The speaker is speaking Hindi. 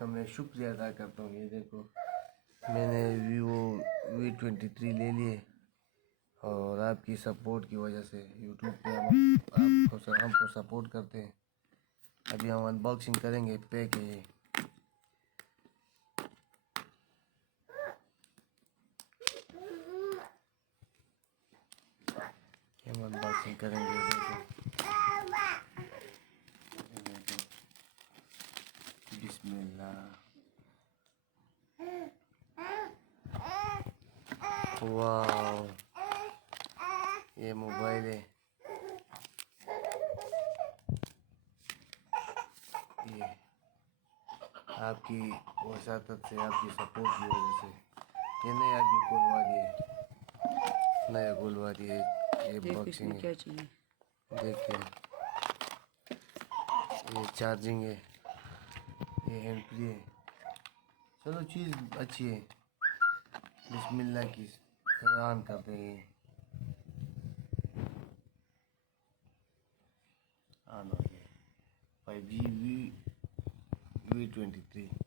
आपका मैं शुक्रिया अदा करता हूँ। ये देखो मैंने vivo v23 ले लिए और आपकी सपोर्ट की वजह से यूट्यूब पे हमको सपोर्ट करते हैं। अभी हम अनबॉक्सिंग करेंगे। पैक है ये। हम अनबॉक्सिंग करेंगे। देखो बिस्मिल्लाह। वाह, ये मोबाइल है। ये आपकी वसातत से, आपकी सपोर्ट की वजह से ये नया भी खुलवा दिए, नया खुलवा दिए। ये बॉक्सिंग है। क्या चाहिए देखिए, ये चार्जिंग है, ये हैंड फ्री है। चलो चीज़ अच्छी है। बिस्मिल्लाह की सलाम करते हैं। ऑन हो गया 5G V23।